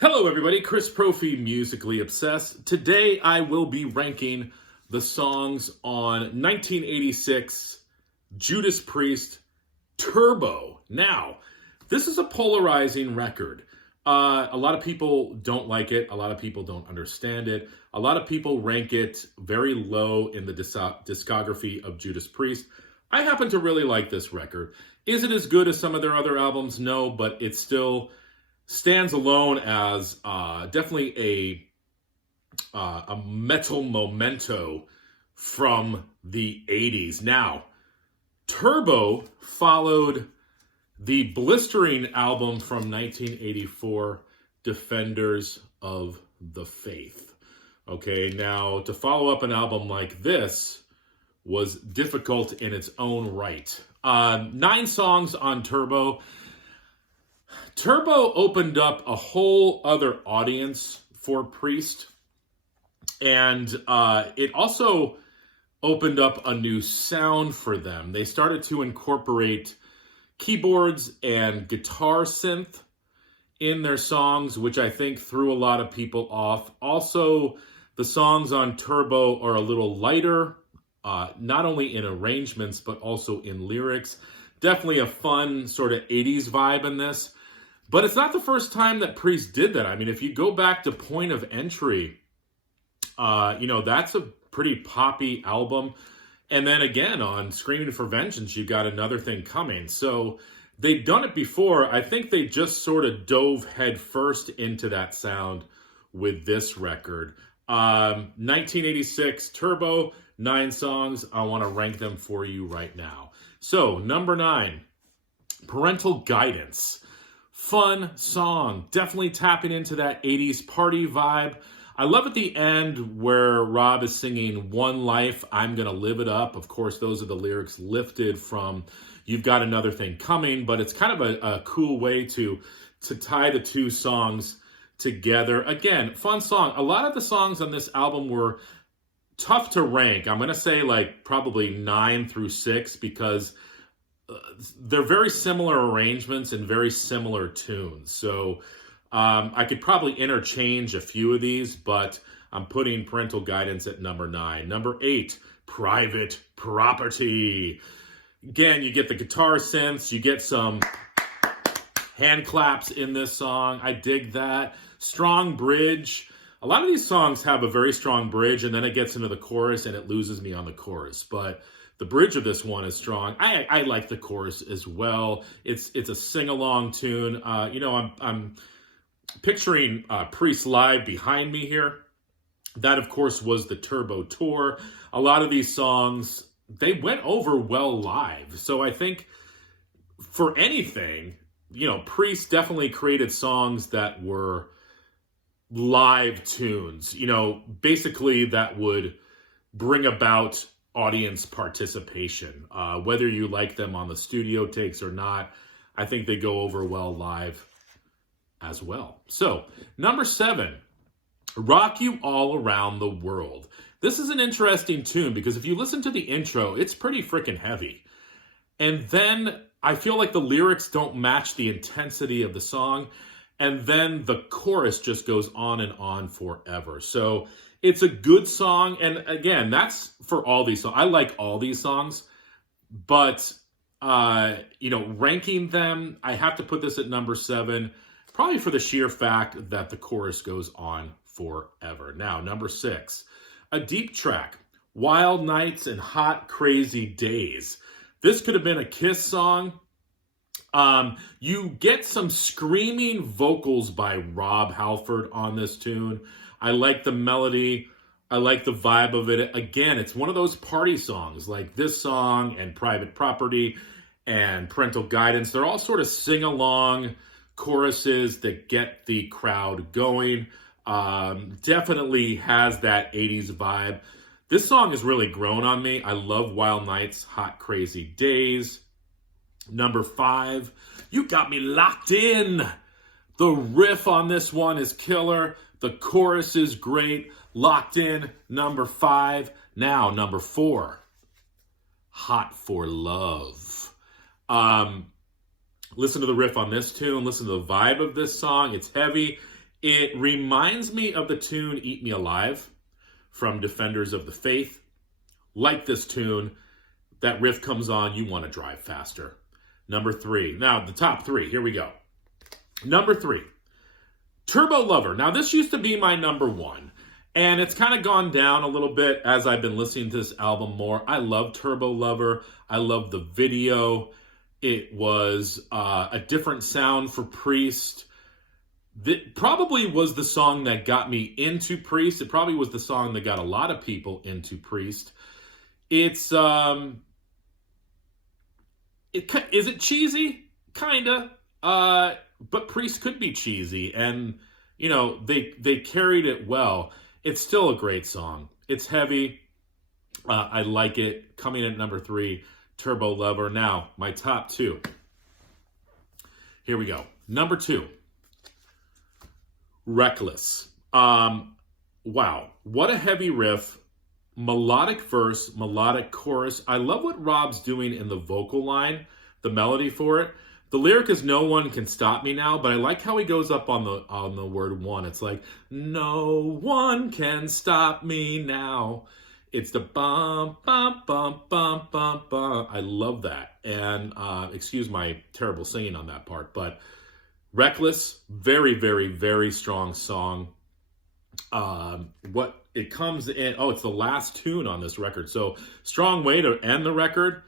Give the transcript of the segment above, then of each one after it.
Hello everybody, Chris Profi, Musically Obsessed. Today I will be ranking the songs on 1986 Judas Priest Turbo. Now, this is a polarizing record. A lot of people don't like it. A lot of people don't understand it. A lot of people rank it very low in the discography of Judas Priest. I happen to really like this record. Is it as good as some of their other albums? No, but it still stands alone as definitely a metal memento from the 80s. Now, Turbo followed the blistering album from 1984, Defenders of the Faith. Okay, now to follow up an album like this was difficult in its own right. 9 songs on Turbo. Turbo opened up a whole other audience for Priest, and it also opened up a new sound for them. They started to incorporate keyboards and guitar synth in their songs, which I think threw a lot of people off. Also, the songs on Turbo are a little lighter, not only in arrangements, but also in lyrics. Definitely a fun sort of 80s vibe in this. But it's not the first time that Priest did that. I mean, if you go back to Point of Entry, that's a pretty poppy album. And then again, on Screaming for Vengeance, you got Another Thing Coming. So they've done it before. I think they just sort of dove headfirst into that sound with this record. 1986 Turbo, 9 songs. I want to rank them for you right now. So, number 9, Parental Guidance. Fun song, definitely tapping into that 80s party vibe. I love at the end where Rob is singing One Life, I'm Gonna Live It Up. Of course, those are the lyrics lifted from You've Got Another Thing Coming, but it's kind of a cool way to tie the two songs together. Again, fun song. A lot of the songs on this album were tough to rank. I'm gonna say like probably 9 through 6 because they're very similar arrangements and very similar tunes. So I could probably interchange a few of these, but I'm putting Parental Guidance at number 9. Number 8, Private Property. Again, you get the guitar synths, you get some hand claps in this song. I dig that. Strong bridge. A lot of these songs have a very strong bridge, and then it gets into the chorus and it loses me on the chorus. But the bridge of this one is strong. I like the chorus as well. It's a sing-along tune. I'm picturing Priest Live behind me here. That, of course, was the Turbo Tour. A lot of these songs, they went over well live. So I think for anything, Priest definitely created songs that were live tunes, basically that would bring about audience participation. Whether you like them on the studio takes or not, I think they go over well live as well. So, number 7, Rock You All Around the World. This is an interesting tune because if you listen to the intro, it's pretty freaking heavy. And then I feel like the lyrics don't match the intensity of the song. And then the chorus just goes on and on forever. So it's a good song. And again, that's for all these songs. I like all these songs. But, ranking them, I have to put this at number 7. Probably for the sheer fact that the chorus goes on forever. Now, number 6. A deep track. Wild Nights and Hot Crazy Days. This could have been a Kiss song. You get some screaming vocals by Rob Halford on this tune. I like the melody. I like the vibe of it. Again, it's one of those party songs like this song and Private Property and Parental Guidance. They're all sort of sing-along choruses that get the crowd going. Definitely has that 80s vibe. This song has really grown on me. I love Wild Nights, Hot Crazy Days. Number 5, You Got Me Locked In. The riff on this one is killer. The chorus is great. Locked In, number 5. Now, number 4, Hot for Love. Listen to the riff on this tune. Listen to the vibe of this song. It's heavy. It reminds me of the tune Eat Me Alive from Defenders of the Faith. Like this tune, that riff comes on, you want to drive faster. Number 3. Now, the top 3. Here we go. Number 3. Turbo Lover. Now, this used to be my number 1. And it's kind of gone down a little bit as I've been listening to this album more. I love Turbo Lover. I love the video. It was a different sound for Priest. That probably was the song that got me into Priest. It probably was the song that got a lot of people into Priest. It's, is it cheesy? Kinda. But Priest could be cheesy. And, you know, they carried it well. It's still a great song. It's heavy. I like it. Coming in at number 3, Turbo Lover. Now, my top 2. Here we go. Number 2. Reckless. Wow. What a heavy riff. Melodic verse, melodic chorus. I love what Rob's doing in the vocal line, the melody for it. The lyric is "No one can stop me now," but I like how he goes up on the word "one." It's like, "No one can stop me now." It's the bum bum bum bum bum bum. I love that. And excuse my terrible singing on that part, but Reckless, very, very, very strong song. What it comes in, it's the last tune on this record. So strong way to end the record.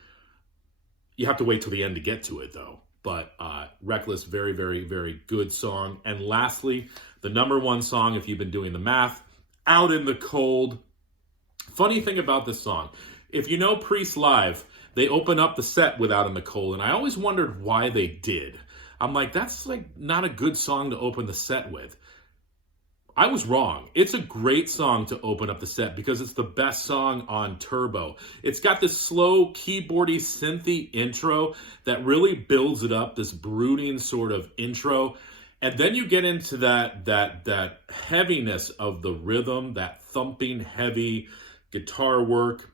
You have to wait till the end to get to it though. But Reckless, very, very, very good song. And lastly, the number 1 song, if you've been doing the math, Out in the Cold. Funny thing about this song, if you know Priest live, they open up the set with Out in the Cold. And I always wondered why they did. I'm like, that's like not a good song to open the set with. I was wrong. It's a great song to open up the set because it's the best song on Turbo. It's got this slow, keyboardy, synthy intro that really builds it up, this brooding sort of intro. And then you get into that heaviness of the rhythm, that thumping, heavy guitar work.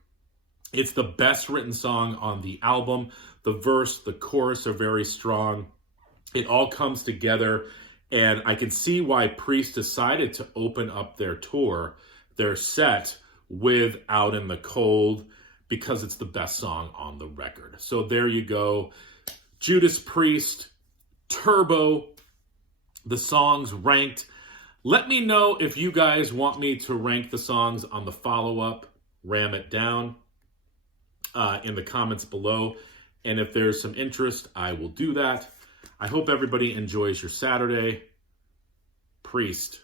It's the best written song on the album. The verse, the chorus are very strong. It all comes together, and I can see why Priest decided to open up their tour, their set, with Out in the Cold, because it's the best song on the record. So there you go. Judas Priest, Turbo, the songs ranked. Let me know if you guys want me to rank the songs on the follow-up, Ram It Down, in the comments below. And if there's some interest, I will do that. I hope everybody enjoys your Saturday. Priest.